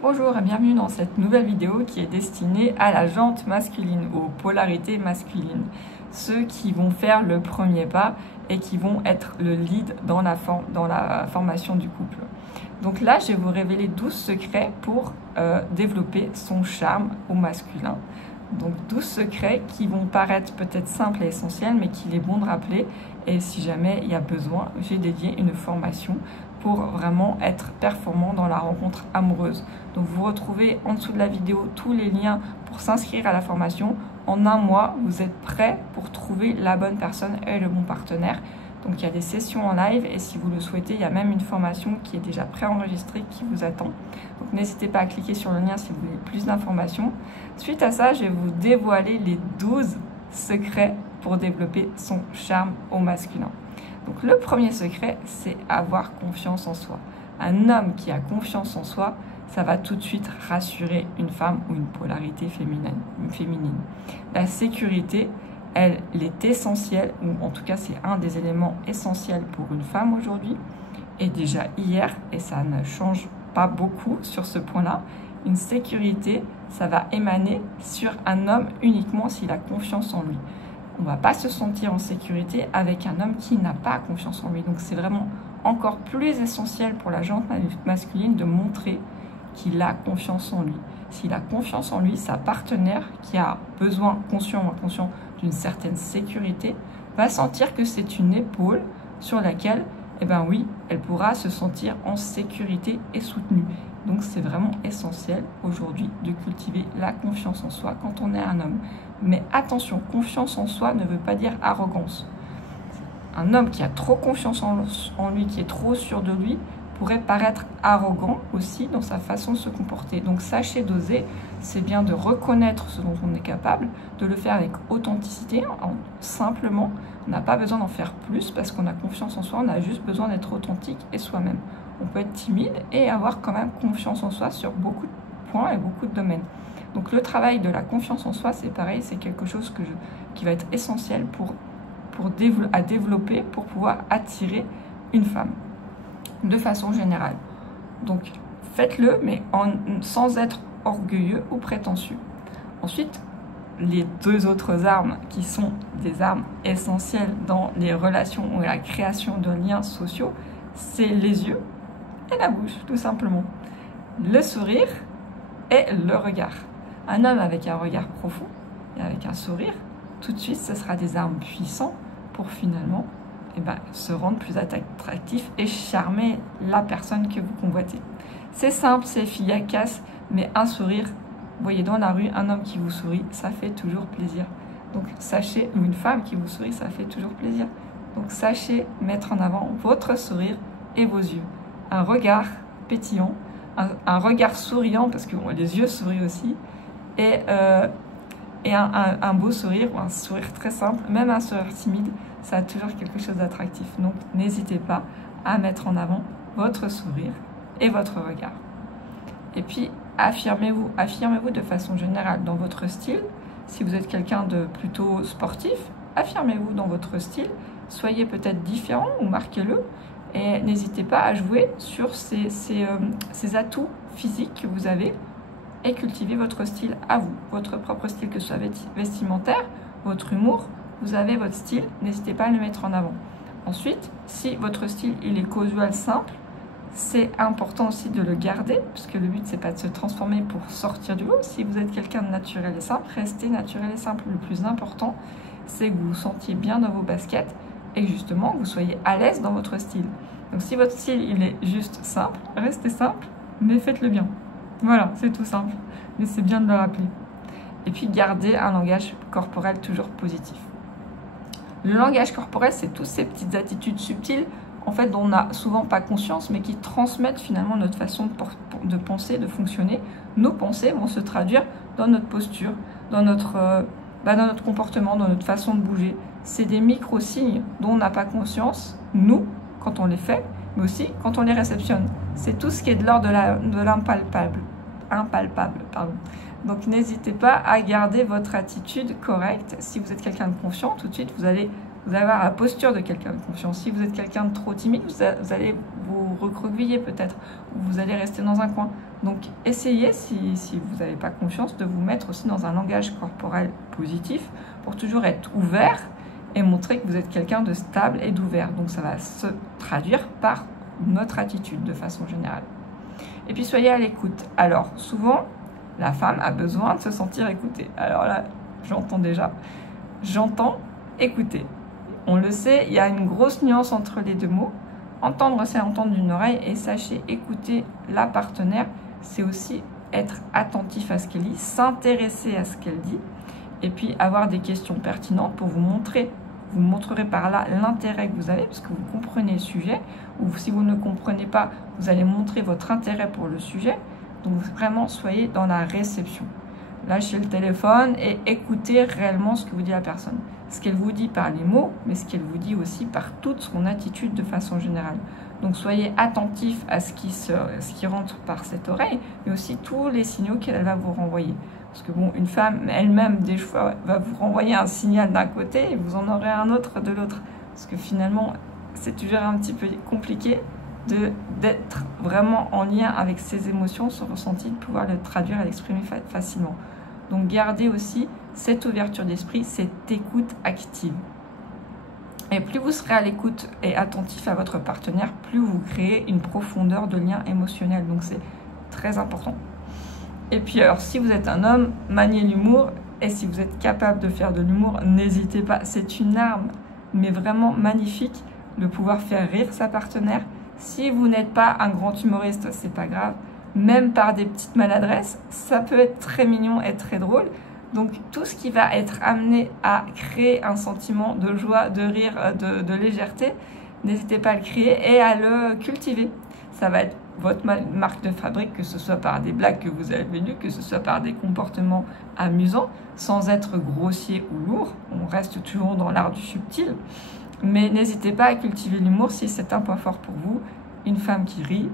Bonjour et bienvenue dans cette nouvelle vidéo qui est destinée à la jante masculine, aux polarités masculines. Ceux qui vont faire le premier pas et qui vont être le lead dans la formation du couple. Donc là, je vais vous révéler 12 secrets pour développer son charme au masculin. Donc 12 secrets qui vont paraître peut-être simples et essentiels, mais qu'il est bon de rappeler. Et si jamais il y a besoin, j'ai dédié une formation pour vraiment être performant dans la rencontre amoureuse. Donc vous retrouvez en dessous de la vidéo tous les liens pour s'inscrire à la formation. En un mois, vous êtes prêt pour trouver la bonne personne et le bon partenaire. Donc il y a des sessions en live et si vous le souhaitez, il y a même une formation qui est déjà préenregistrée qui vous attend. Donc n'hésitez pas à cliquer sur le lien si vous voulez plus d'informations. Suite à ça, je vais vous dévoiler les 12 secrets pour développer son charme au masculin. Donc le premier secret, c'est avoir confiance en soi. Un homme qui a confiance en soi, ça va tout de suite rassurer une femme ou une polarité féminine. La sécurité, elle est essentielle, ou en tout cas c'est un des éléments essentiels pour une femme aujourd'hui, et déjà hier, et ça ne change pas beaucoup sur ce point-là, une sécurité, ça va émaner sur un homme uniquement s'il a confiance en lui. On ne va pas se sentir en sécurité avec un homme qui n'a pas confiance en lui. Donc c'est vraiment encore plus essentiel pour la jante masculine de montrer qu'il a confiance en lui. S'il a confiance en lui, sa partenaire qui a besoin, conscient ou inconscient, d'une certaine sécurité, va sentir que c'est une épaule sur laquelle, eh ben oui, elle pourra se sentir en sécurité et soutenue. Donc c'est vraiment essentiel aujourd'hui de cultiver la confiance en soi quand on est un homme. Mais attention, confiance en soi ne veut pas dire arrogance. Un homme qui a trop confiance en lui, qui est trop sûr de lui, pourrait paraître arrogant aussi dans sa façon de se comporter. Donc sachez doser, c'est bien de reconnaître ce dont on est capable, de le faire avec authenticité, simplement. On n'a pas besoin d'en faire plus parce qu'on a confiance en soi, on a juste besoin d'être authentique et soi-même. On peut être timide et avoir quand même confiance en soi sur beaucoup de points et beaucoup de domaines. Donc le travail de la confiance en soi, c'est pareil, c'est quelque chose qui va être essentiel à développer pour pouvoir attirer une femme, de façon générale. Donc faites-le, mais sans être orgueilleux ou prétentieux. Ensuite, les deux autres armes qui sont des armes essentielles dans les relations ou la création de liens sociaux, c'est les yeux et la bouche, tout simplement. Le sourire et le regard. Un homme avec un regard profond et avec un sourire, tout de suite, ce sera des armes puissantes pour finalement se rendre plus attractif et charmer la personne que vous convoitez. C'est simple, c'est efficace, mais un sourire, vous voyez dans la rue, un homme qui vous sourit, ça fait toujours plaisir. Donc sachez, ou une femme qui vous sourit, ça fait toujours plaisir. Donc sachez mettre en avant votre sourire et vos yeux. Un regard pétillant, un regard souriant, parce que les yeux sourient aussi, et un beau sourire, ou un sourire très simple, même un sourire timide, ça a toujours quelque chose d'attractif. Donc n'hésitez pas à mettre en avant votre sourire et votre regard. Et puis affirmez-vous de façon générale dans votre style. Si vous êtes quelqu'un de plutôt sportif, affirmez-vous dans votre style. Soyez peut-être différent ou marquez-le. Et n'hésitez pas à jouer sur ces atouts physiques que vous avez et cultivez votre style à vous, votre propre style, que ce soit vestimentaire, votre humour, vous avez votre style, n'hésitez pas à le mettre en avant. Ensuite, si votre style il est casual, simple, c'est important aussi de le garder, puisque le but c'est pas de se transformer pour sortir du lot. Si vous êtes quelqu'un de naturel et simple, restez naturel et simple. Le plus important, c'est que vous vous sentiez bien dans vos baskets et justement que vous soyez à l'aise dans votre style. Donc si votre style il est juste simple, restez simple, mais faites-le bien. Voilà, c'est tout simple, mais c'est bien de le rappeler. Et puis gardez un langage corporel toujours positif. Le langage corporel, c'est toutes ces petites attitudes subtiles, en fait, dont on n'a souvent pas conscience, mais qui transmettent finalement notre façon de penser, de fonctionner. Nos pensées vont se traduire dans notre posture, dans notre comportement, dans notre façon de bouger. C'est des micro-signes dont on n'a pas conscience, nous, quand on les fait, mais aussi quand on les réceptionne. C'est tout ce qui est de l'ordre de l'impalpable. Donc n'hésitez pas à garder votre attitude correcte. Si vous êtes quelqu'un de confiant, tout de suite vous allez avoir la posture de quelqu'un de confiant. Si vous êtes quelqu'un de trop timide, vous allez vous recroqueviller peut-être, ou vous allez rester dans un coin. Donc essayez, si vous n'avez pas confiance, de vous mettre aussi dans un langage corporel positif pour toujours être ouvert et montrer que vous êtes quelqu'un de stable et d'ouvert. Donc ça va se traduire par notre attitude de façon générale. Et puis soyez à l'écoute. Alors souvent, la femme a besoin de se sentir écoutée. Alors là, j'entends écouter. On le sait, il y a une grosse nuance entre les deux mots. Entendre, c'est entendre d'une oreille, et sachez écouter la partenaire, c'est aussi être attentif à ce qu'elle dit, s'intéresser à ce qu'elle dit, et puis avoir des questions pertinentes pour vous montrer. Vous montrerez par là l'intérêt que vous avez, parce que vous comprenez le sujet, ou si vous ne comprenez pas, vous allez montrer votre intérêt pour le sujet. Donc vraiment, soyez dans la réception. Lâchez le téléphone et écoutez réellement ce que vous dit la personne. Ce qu'elle vous dit par les mots, mais ce qu'elle vous dit aussi par toute son attitude de façon générale. Donc soyez attentif à ce qui rentre par cette oreille, mais aussi tous les signaux qu'elle va vous renvoyer. Parce que bon, une femme elle-même, des fois, va vous renvoyer un signal d'un côté et vous en aurez un autre de l'autre. Parce que finalement, c'est toujours un petit peu compliqué d'être vraiment en lien avec ses émotions, ce ressenti, de pouvoir le traduire et l'exprimer facilement. Donc gardez aussi cette ouverture d'esprit, cette écoute active. Et plus vous serez à l'écoute et attentif à votre partenaire, plus vous créez une profondeur de lien émotionnel. Donc c'est très important. Et puis alors, si vous êtes un homme, maniez l'humour. Et si vous êtes capable de faire de l'humour, n'hésitez pas. C'est une arme, mais vraiment magnifique, de pouvoir faire rire sa partenaire. Si vous n'êtes pas un grand humoriste, c'est pas grave. Même par des petites maladresses, ça peut être très mignon et très drôle. Donc tout ce qui va être amené à créer un sentiment de joie, de rire, de légèreté, n'hésitez pas à le créer et à le cultiver. Ça va être votre marque de fabrique, que ce soit par des blagues que vous avez lues, que ce soit par des comportements amusants, sans être grossier ou lourd. On reste toujours dans l'art du subtil. Mais n'hésitez pas à cultiver l'humour si c'est un point fort pour vous. Une femme qui rit,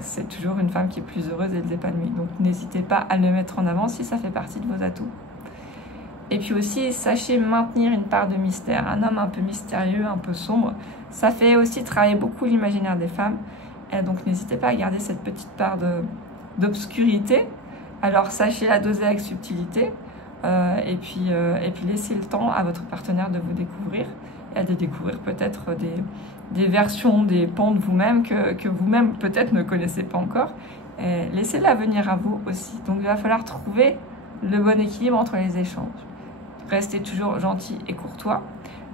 c'est toujours une femme qui est plus heureuse et épanouie. Donc n'hésitez pas à le mettre en avant si ça fait partie de vos atouts. Et puis aussi, sachez maintenir une part de mystère. Un homme un peu mystérieux, un peu sombre, ça fait aussi travailler beaucoup l'imaginaire des femmes. Et donc n'hésitez pas à garder cette petite part d'obscurité. Alors sachez la doser avec subtilité. Et puis laissez le temps à votre partenaire de vous découvrir et de découvrir peut-être des versions, des pans de vous-même que vous-même peut-être ne connaissez pas encore. Laissez-la venir à vous aussi. Donc il va falloir trouver le bon équilibre entre les échanges. Restez toujours gentil et courtois.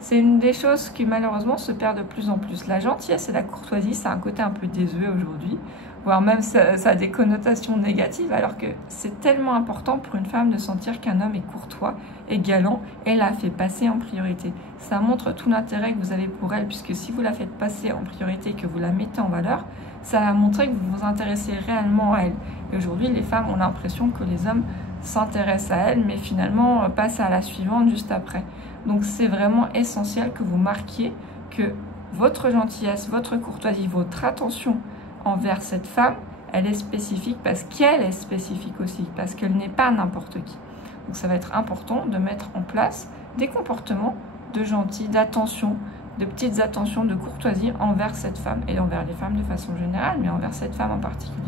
C'est une des choses qui malheureusement se perd de plus en plus. La gentillesse et la courtoisie, ça a un côté un peu désuet aujourd'hui, voire même ça a des connotations négatives, alors que c'est tellement important pour une femme de sentir qu'un homme est courtois et galant et la fait passer en priorité. Ça montre tout l'intérêt que vous avez pour elle, puisque si vous la faites passer en priorité, que vous la mettez en valeur, ça va montrer que vous vous intéressez réellement à elle. Et aujourd'hui, les femmes ont l'impression que les hommes s'intéressent à elle, mais finalement passent à la suivante juste après. Donc c'est vraiment essentiel que vous marquiez que votre gentillesse, votre courtoisie, votre attention envers cette femme, elle est spécifique parce qu'elle est spécifique aussi, parce qu'elle n'est pas n'importe qui. Donc ça va être important de mettre en place des comportements de gentil, d'attention, de petites attentions, de courtoisie envers cette femme et envers les femmes de façon générale, mais envers cette femme en particulier.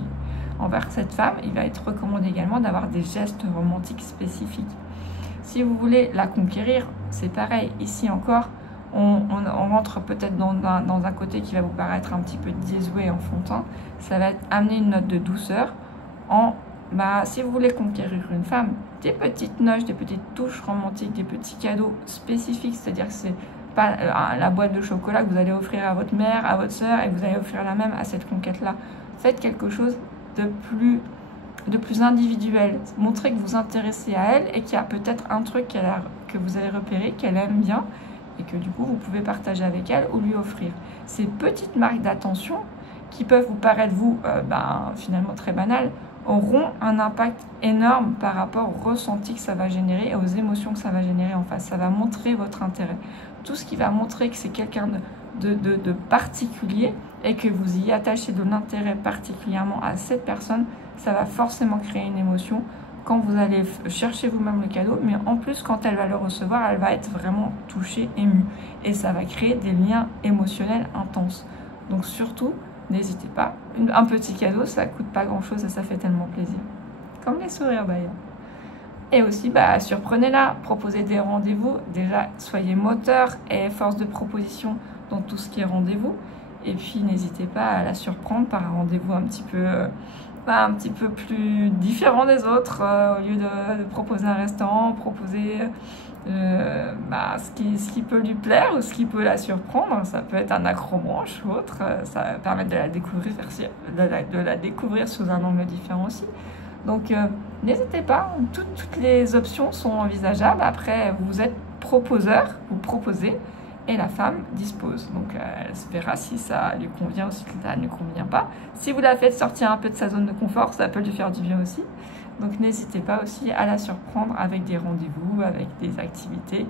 Envers cette femme, il va être recommandé également d'avoir des gestes romantiques spécifiques. Si vous voulez la conquérir, c'est pareil. Ici encore, on rentre peut-être dans un côté qui va vous paraître un petit peu désuet, enfantin. Ça va amener une note de douceur. Si vous voulez conquérir une femme, des petites noches, des petites touches romantiques, des petits cadeaux spécifiques. C'est-à-dire que c'est pas la boîte de chocolat que vous allez offrir à votre mère, à votre sœur, et vous allez offrir la même à cette conquête-là. Faites quelque chose de plus individuel. Montrez que vous vous intéressez à elle et qu'il y a peut-être un truc que vous avez repéré, qu'elle aime bien et que du coup vous pouvez partager avec elle ou lui offrir. Ces petites marques d'attention qui peuvent vous paraître finalement très banales auront un impact énorme par rapport au ressenti que ça va générer et aux émotions que ça va générer en face. Ça va montrer votre intérêt. Tout ce qui va montrer que c'est quelqu'un de particulier et que vous y attachez de l'intérêt particulièrement à cette personne, ça va forcément créer une émotion quand vous allez chercher vous-même le cadeau, mais en plus quand elle va le recevoir, elle va être vraiment touchée, émue, et ça va créer des liens émotionnels intenses. Donc surtout, n'hésitez pas. Un petit cadeau, ça coûte pas grand-chose et ça fait tellement plaisir. Comme les sourires d'ailleurs. Et aussi, surprenez-la, proposez des rendez-vous. Déjà, soyez moteur et force de proposition dans tout ce qui est rendez-vous. Et puis, n'hésitez pas à la surprendre par un rendez-vous un petit peu plus différent des autres. Au lieu de proposer un restaurant, proposer ce qui peut lui plaire ou ce qui peut la surprendre. Ça peut être un accrobranche ou autre. Ça va permettre de la découvrir sous un angle différent aussi. Donc, n'hésitez pas, toutes les options sont envisageables. Après, vous êtes proposeur, vous proposez, et la femme dispose. Donc, elle se verra si ça lui convient ou si ça ne lui convient pas. Si vous la faites sortir un peu de sa zone de confort, ça peut lui faire du bien aussi. Donc, n'hésitez pas aussi à la surprendre avec des rendez-vous, avec des activités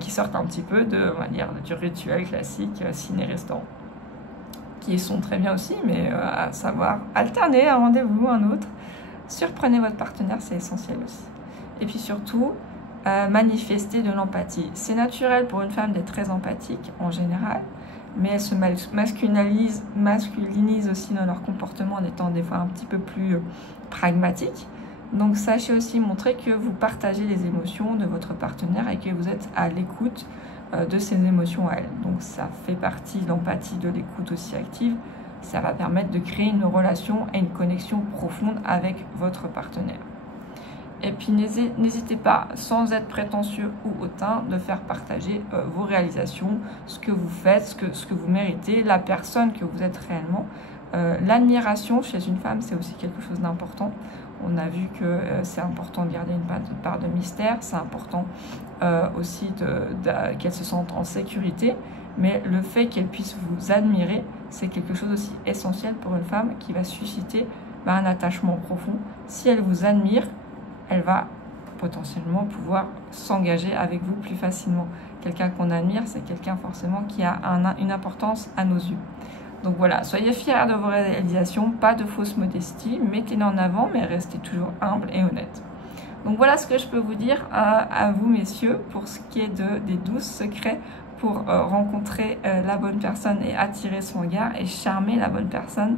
qui sortent un petit peu du rituel classique ciné-restaurant. Qui sont très bien aussi, mais à savoir alterner un rendez-vous, un autre. Surprenez votre partenaire, c'est essentiel aussi. Et puis surtout, manifester de l'empathie. C'est naturel pour une femme d'être très empathique en général, mais elle se masculinise aussi dans leur comportement en étant des fois un petit peu plus pragmatique. Donc sachez aussi montrer que vous partagez les émotions de votre partenaire et que vous êtes à l'écoute de ses émotions à elle. Donc ça fait partie de l'empathie, de l'écoute aussi active. Ça va permettre de créer une relation et une connexion profonde avec votre partenaire. Et puis n'hésitez pas, sans être prétentieux ou hautain, de faire partager vos réalisations, ce que vous faites, ce que vous méritez, la personne que vous êtes réellement. L'admiration chez une femme, c'est aussi quelque chose d'important. On a vu que c'est important de garder une part de mystère, c'est important aussi qu'elle se sente en sécurité, mais le fait qu'elle puisse vous admirer, c'est quelque chose aussi essentiel pour une femme qui va susciter un attachement profond. Si elle vous admire, elle va potentiellement pouvoir s'engager avec vous plus facilement. Quelqu'un qu'on admire, c'est quelqu'un forcément qui a une importance à nos yeux. Donc voilà, soyez fiers de vos réalisations, pas de fausse modestie, mettez-les en avant, mais restez toujours humble et honnête. Donc voilà ce que je peux vous dire à vous messieurs pour ce qui est des 12 secrets pour rencontrer la bonne personne et attirer son regard et charmer la bonne personne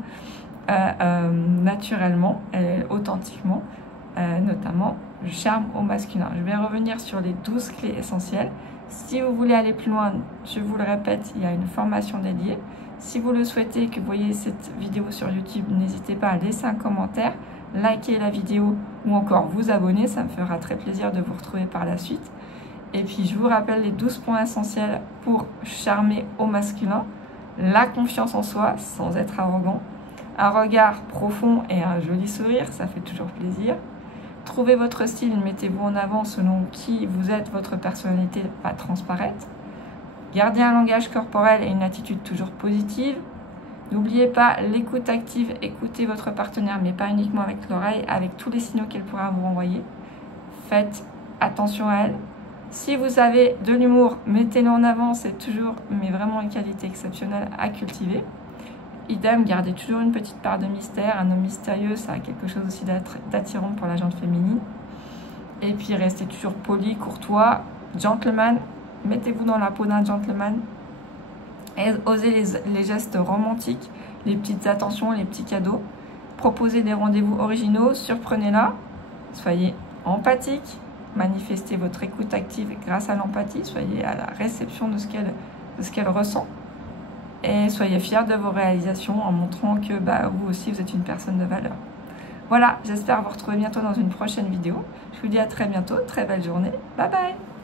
naturellement et authentiquement, notamment le charme au masculin. Je vais revenir sur les 12 clés essentielles. Si vous voulez aller plus loin, je vous le répète, il y a une formation dédiée. Si vous le souhaitez, que vous voyez cette vidéo sur YouTube, n'hésitez pas à laisser un commentaire, liker la vidéo ou encore vous abonner, ça me fera très plaisir de vous retrouver par la suite. Et puis je vous rappelle les 12 points essentiels pour charmer au masculin. La confiance en soi sans être arrogant, un regard profond et un joli sourire, ça fait toujours plaisir. Trouvez votre style, mettez-vous en avant selon qui vous êtes, votre personnalité va transparaître. Gardez un langage corporel et une attitude toujours positive. N'oubliez pas l'écoute active, écoutez votre partenaire, mais pas uniquement avec l'oreille, avec tous les signaux qu'elle pourra vous envoyer. Faites attention à elle. Si vous avez de l'humour, mettez-le en avant, c'est toujours, mais vraiment une qualité exceptionnelle à cultiver. Idem, gardez toujours une petite part de mystère. Un homme mystérieux, ça a quelque chose aussi d'attirant pour la gente féminine. Et puis restez toujours poli, courtois, gentleman. Mettez-vous dans la peau d'un gentleman. Et osez les gestes romantiques, les petites attentions, les petits cadeaux. Proposez des rendez-vous originaux, surprenez-la. Soyez empathique. Manifestez votre écoute active grâce à l'empathie. Soyez à la réception de ce qu'elle ressent. Et soyez fiers de vos réalisations en montrant que vous aussi, vous êtes une personne de valeur. Voilà, j'espère vous retrouver bientôt dans une prochaine vidéo. Je vous dis à très bientôt, très belle journée. Bye bye!